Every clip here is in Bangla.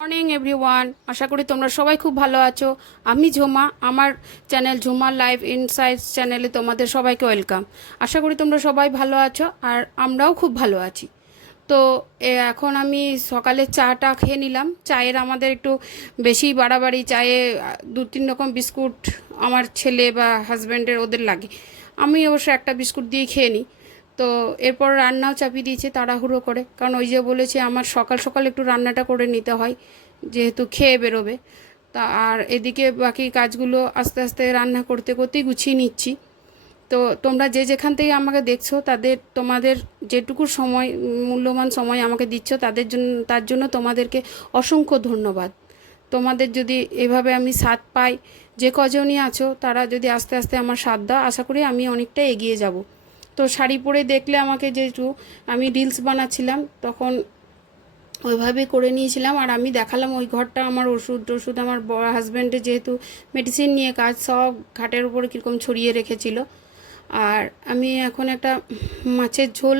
মর্নিং এভরিওয়ান, আশা করি তোমরা সবাই খুব ভালো আছো। আমি ঝুমা, আমার চ্যানেল ঝুমা লাইভ ইনসাইটস চ্যানেলে তোমাদের সবাইকে ওয়েলকাম। আশা করি তোমরা সবাই ভালো আছো আর আমরাও খুব ভালো আছি। তো এখন আমি সকালে চাটা খেয়ে নিলাম। চায়ের আমাদের একটু বেশি বাড়াবাড়ি, চায়ে 2-3 রকম বিস্কুট আমার ছেলে বা হাজব্যান্ডের ওদের লাগে। আমি অবশ্য একটা বিস্কুট দিয়ে খেয়ে নিই। তো এরপর রান্নাও চাপিয়ে দিয়েছে তাড়াহুড়ো করে, কারণ ওই যে বলেছে আমার সকাল সকাল একটু রান্নাটা করে নিতে হয়, যেহেতু খেয়ে বেরোবে। তা আর এদিকে বাকি কাজগুলো আস্তে আস্তে রান্না করতে করতেই গুছিয়ে নিচ্ছি। তো তোমরা যে যেখান থেকে আমাকে দেখছো, তোমাদের যেটুকু সময়, মূল্যবান সময় আমাকে দিচ্ছ, তার জন্য তোমাদেরকে অসংখ্য ধন্যবাদ। তোমাদের যদি এভাবে আমি সাথ পাই, যে কজনই আছো তারা যদি আস্তে আস্তে আমার সাথ দাও, আশা করি আমি অনেকটা এগিয়ে যাব। তো শাড়ি পরে দেখলে আমাকে, যেহেতু আমি রিলস বানাচ্ছিলাম তখন ওইভাবে করে নিয়েছিলাম, আর আমি দেখালাম ওই ঘরটা আমার ওষুধ আমার বড় হাজব্যান্ডের যেহেতু মেডিসিন নিয়ে কাজ, সব ঘাটের উপরে কীরকম ছড়িয়ে রেখেছিল। আর আমি এখন একটা মাছের ঝোল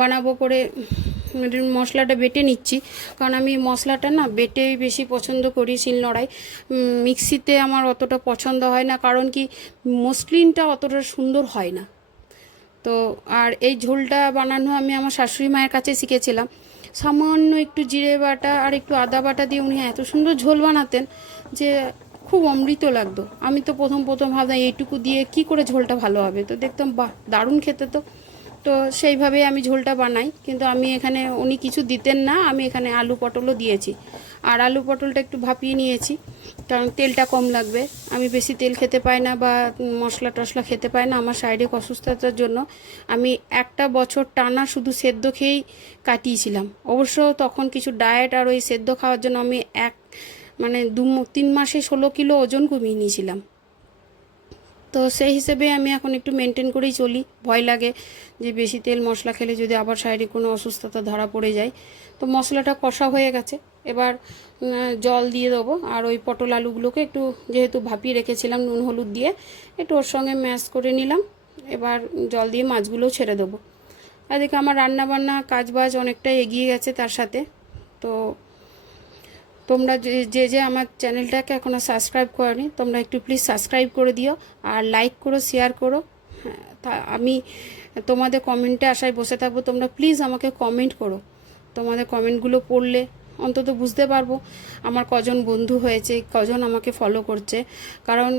বানাবো করে মশলাটা বেটে নিচ্ছি, কারণ আমি মশলাটা না বেটেই বেশি পছন্দ করি, শিলনোড়ায়। মিক্সিতে আমার অতটা পছন্দ হয় না, কারণ কি মসলিনটা অতটা সুন্দর হয় না। তো আর এই ঝোলটা বানানো আমি আমার শাশুড়ি মায়ের কাছে শিখেছিলাম। সামান্য একটু জিরে বাটা আর একটু আদা বাটা দিয়ে উনি এত সুন্দর ঝোল বানাতেন যে খুব অমৃত লাগতো। আমি তো প্রথম প্রথম ভাবতাম এইটুকু দিয়ে কি করে ঝোলটা ভালো হবে, তো দেখতাম বাহ, দারুণ খেতে। তো তো সেইভাবেই আমি ঝোলটা বানাই, কিন্তু আমি এখানে উনি কিছু দিতেন না, আমি এখানে আলু পটলও দিয়েছি। আর আলু পটলটা একটু ভাপিয়ে নিয়েছি, কারণ তেলটা কম লাগবে। আমি বেশি তেল খেতে পাই না বা মশলা টশলা খেতে পাই না, আমার শারীরিক অসুস্থতার জন্য। আমি একটা বছর টানা শুধু সেদ্ধ খেয়েই কাটিয়েছিলাম। অবশ্য তখন কিছু ডায়েট আর ওই সেদ্ধ খাওয়ার জন্য আমি মানে 2-3 মাসে 16 কিলো ওজন কমিয়ে নিয়েছিলাম। তো সেই হিসেবে আমি এখন একটু মেনটেন করেই চলি। ভয় লাগে যে বেশি তেল মশলা খেলে যদি আবার শারীরিক কোনো অসুস্থতা ধরা পড়ে যায়। তো মশলাটা কষা হয়ে গেছে, এবার জল দিয়ে দেবো। আর ওই পটল আলুগুলোকে একটু, যেহেতু ভাপিয়ে রেখেছিলাম নুন হলুদ দিয়ে, একটু ওর সঙ্গে ম্যাশ করে নিলাম। এবার জল দিয়ে মাছগুলোও ছেড়ে দেবো। এদিকে আমার রান্নাবান্না কাজবাজ অনেকটাই এগিয়ে গেছে তার সাথে। তো তোমরা যে আমার চ্যানেলটাকে এখনও সাবস্ক্রাইব করোনি, তোমরা একটু প্লিজ সাবস্ক্রাইব করে দিও, আর লাইক করো, শেয়ার করো। হ্যাঁ, তা আমি তোমাদের কমেন্টে আশায় বসে থাকবো। তোমরা প্লিজ আমাকে কমেন্ট করো। তোমাদের কমেন্টগুলো পড়লে অন্তত বুঝতে পারবো আমার কজন বন্ধু হয়েছে, কজন আমাকে ফলো করছে। কারণ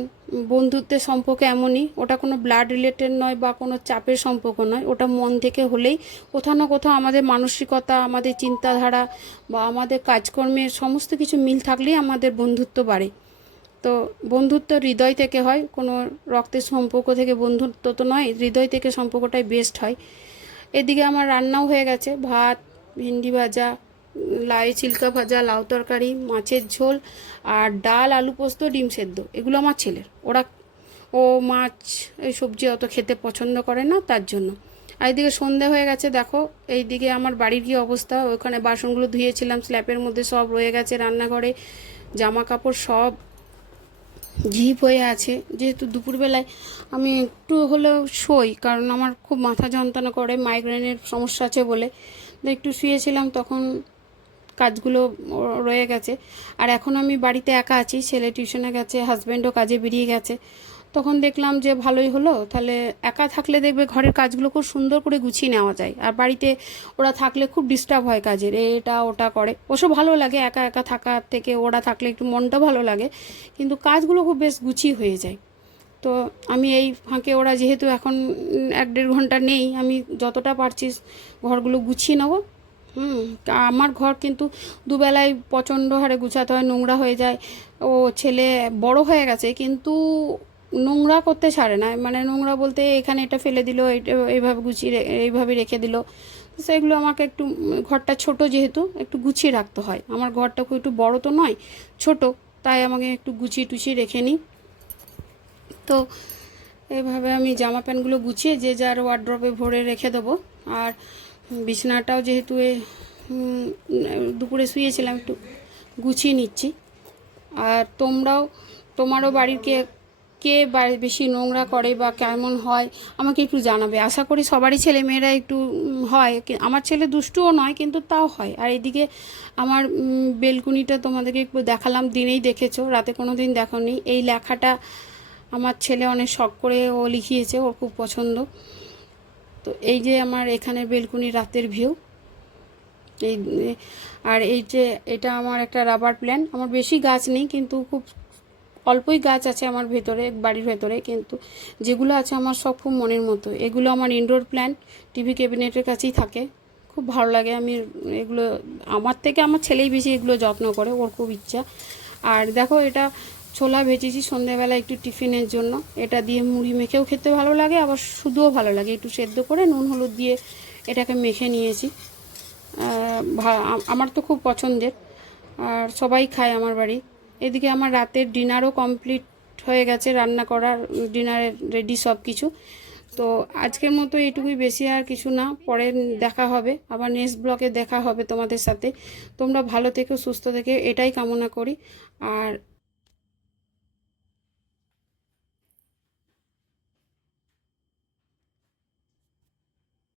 বন্ধুত্বের সম্পর্ক এমনই, ওটা কোনো ব্লাড রিলেটেড নয় বা কোনো চাপের সম্পর্ক নয়, ওটা মন থেকে হলেই কোথাও না কোথাও আমাদের মানসিকতা, আমাদের চিন্তাধারা বা আমাদের কাজকর্মের সমস্ত কিছু মিল থাকলেই আমাদের বন্ধুত্ব বাড়ে। তো বন্ধুত্ব হৃদয় থেকে হয়, কোনো রক্তের সম্পর্ক থেকে বন্ধুত্ব তো নয়, হৃদয় থেকে সম্পর্কটাই বেস্ট হয়। এদিকে আমার রান্নাও হয়ে গেছে, ভাত, ভেন্ডি ভাজা, লাই চিল্কা ভাজা, লাউ তরকারি, মাছের ঝোল, আর ডাল, আলু পোস্ত, ডিম সেদ্ধ। এগুলো আমার ছেলের, ও মাছ এই সবজি অত খেতে পছন্দ করে না, তার জন্য। আর এইদিকে সন্ধে হয়ে গেছে, দেখো এইদিকে আমার বাড়ির কী অবস্থা। ওখানে বাসনগুলো ধুয়েছিলাম, স্ল্যাপের মধ্যে সব রয়ে গেছে। রান্নাঘরে জামা কাপড় সব ঝিপ হয়ে আছে। যেহেতু দুপুরবেলায় আমি একটু হলেও শোই, কারণ আমার খুব মাথা যন্ত্রণা করে, মাইগ্রেনের সমস্যা আছে বলে। তো একটু শুয়েছিলাম, তখন কাজগুলো রয়ে গেছে। আর এখন আমি বাড়িতে একা আছি, ছেলে টিউশনে গেছে, হাজব্যান্ডও কাজে বেরিয়ে গেছে। তখন দেখলাম যে ভালোই হলো, তাহলে একা থাকলে দেখবে ঘরের কাজগুলো খুব সুন্দর করে গুছিয়ে নেওয়া যায়। আর বাড়িতে ওরা থাকলে খুব ডিস্টার্ব হয় কাজের, এটা ওটা করে। ওসব ভালো লাগে একা একা থাকার থেকে, ওরা থাকলে একটু মনটা ভালো লাগে, কিন্তু কাজগুলো খুব বেশ গুছিয়ে হয়ে যায়। তো আমি এই ফাঁকে, ওরা যেহেতু এখন 1-1.5 ঘন্টা নেই, আমি যতটা পারছি ঘরগুলো গুছিয়ে নেবো। আমার ঘর কিন্তু দুবেলায় প্রচণ্ড হারে গুছাতে হয়, নোংরা হয়ে যায়। ও ছেলে বড় হয়ে গেছে, কিন্তু নোংরা করতে ছাড়ে না। মানে নোংরা বলতে এখানে এটা ফেলে দিল, এটা এইভাবে এইভাবে রেখে দিল। সেগুলো আমাকে একটু, ঘরটা ছোট যেহেতু, একটু গুছিয়ে রাখতে হয়। আমার ঘরটা খুব একটু বড় তো নয়, ছোট, তাই আমাকে একটু গুছিয়ে টুছিয়ে রেখে নিই। তো এইভাবে আমি জামা প্যান্টগুলো গুছিয়ে যে যার ওয়ার্ড্রপে ভরে রেখে দেবো। আর বিছানাটাও যেহেতু দুপুরে শুয়েছিলাম, একটু গুছিয়ে নিচ্ছি। আর তোমারও বাড়ির কে বেশি নোংরা করে বা কেমন হয় আমাকে একটু জানাবে। আশা করি সবারই ছেলে মেয়েরা একটু হয়, আমার ছেলে দুষ্টুও নয় কিন্তু তাও হয়। আর এদিকে আমার বেলকুনিটা তোমাদেরকে একটু দেখালাম, দিনেই দেখেছো, রাতে কোনো দিন দেখোনি। এই লেখাটা আমার ছেলে অনেক শখ করে ও লিখিয়েছে, ওর খুব পছন্দ। তো এই যে আমার এখানের বেলকুনি রাতের ভিউ। এই আর এই যে এটা আমার একটা রাবার প্ল্যান্ট। আমার বেশি গাছ নেই কিন্তু খুব অল্পই গাছ আছে আমার ভেতরে, বাড়ির ভেতরে, কিন্তু যেগুলো আছে আমার সব খুব মনের মতো। এগুলো আমার ইনডোর প্ল্যান্ট, টিভি ক্যাবিনেটের কাছেই থাকে, খুব ভালো লাগে। আমি এগুলো আমার থেকে আমার ছেলেই বেশি এগুলো যত্ন করে, ওর খুব ইচ্ছা। আর দেখো এটা ছোলা ভেজেছি সন্ধ্যেবেলা একটু টিফিনের জন্য। এটা দিয়ে মুড়ি মেখেও খেতে ভালো লাগে, আবার শুধুও ভালো লাগে। একটু সেদ্ধ করে নুন হলুদ দিয়ে এটাকে মেখে নিয়েছি। আমার তো খুব পছন্দের, আর সবাই খায় আমার বাড়ি। এদিকে আমার রাতের ডিনারও কমপ্লিট হয়ে গেছে, রান্না করার, ডিনারের রেডি সব কিছু। তো আজকের মতো এইটুকুই, বেশি আর কিছু না। পরে দেখা হবে, আবার নেক্সট ব্লগে দেখা হবে তোমাদের সাথে। তোমরা ভালো থেকো, সুস্থ থেকে, এটাই কামনা করি। আর